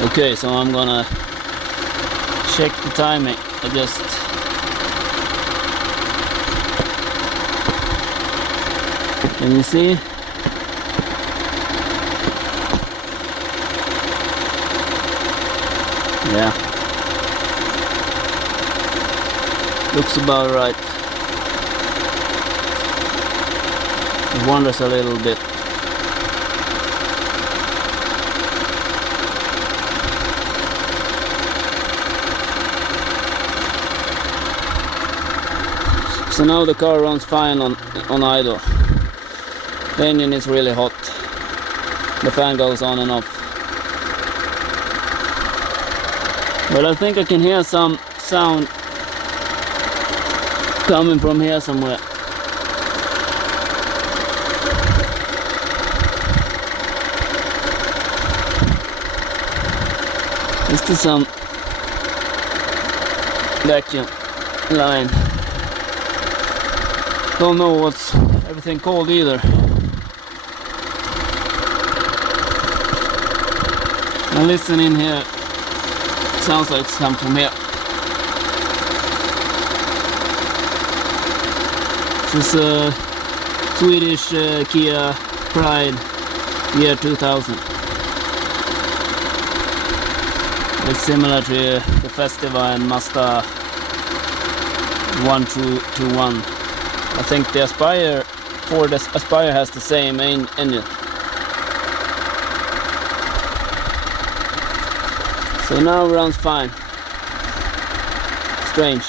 Okay, so I'm gonna check the timing. I just can you see? Yeah, looks about right. It wanders a little bit. So now the car runs fine on idle. The engine is really hot. The fan goes on and off. But I think I can hear some sound coming from here somewhere. Is this some vacuum line? Don't know what's everything called either. Now listen in here. Sounds like it's come from here. This is a Swedish Kia Pride year 2000. It's similar to the Festiva and Mazda 1221. I think the Aspire, Ford Aspire has the same engine. So now it runs fine. Strange.